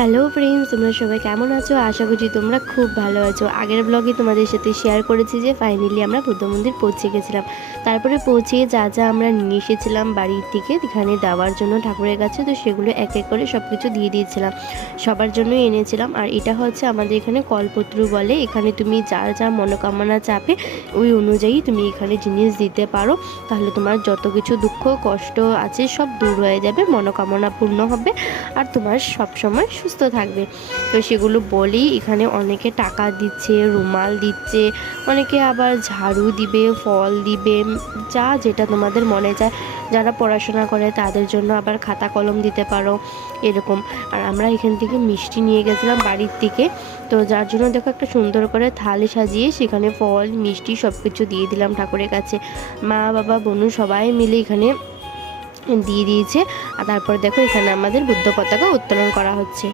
Hello friends, তোমরা সবাই কেমন আছো? আশা করছি তোমরা খুব ভালো আছো। আগের ব্লগে তোমাদের সাথে শেয়ার করেছি যে ফাইনালি আমরা বুদ্ধ মন্দির পৌঁছে গেছিলাম। তারপরে পৌঁছে যা যা আমরা নিয়ে এসেছিলাম বাড়ির থেকে এখানে দেওয়ার জন্য ঠাকুরের কাছে, তো সেগুলো এক এক করে সব কিছু দিয়ে দিয়েছিলাম। সবার জন্যই এনেছিলাম। আর এটা হচ্ছে আমাদের এখানে কলপত্র বলে। এখানে তুমি যার যা মনোকামনা চাপে ওই অনুযায়ী তুমি এখানে জিনিস দিতে পারো। তাহলে তোমার যত কিছু দুঃখ কষ্ট আছে সব দূর হয়ে যাবে, মনোকামনা পূর্ণ হবে আর তোমার সব সময় সুস্থ থাকবে। তো সেগুলো বলেই এখানে অনেকে টাকা দিচ্ছে, রুমাল দিচ্ছে, অনেকে আবার ঝাড়ু দিবে, ফল দিবে, যা যেটা তোমাদের মনে চায়। যারা পড়াশোনা করে তাদের জন্য আবার খাতা কলম দিতে পারো এরকম। আর আমরা এখান থেকে মিষ্টি নিয়ে গেছিলাম বাড়ির থেকে, তো যার জন্য দেখো একটা সুন্দর করে থালি সাজিয়ে সেখানে ফল মিষ্টি সব কিছু দিয়ে দিলাম ঠাকুরের কাছে। মা বাবা বোনু সবাই মিলে এখানে দিয়ে দিয়েছে। আর তারপর দেখো এখানে আমাদের বুদ্ধ পতাকা উত্তোলন করা হচ্ছে।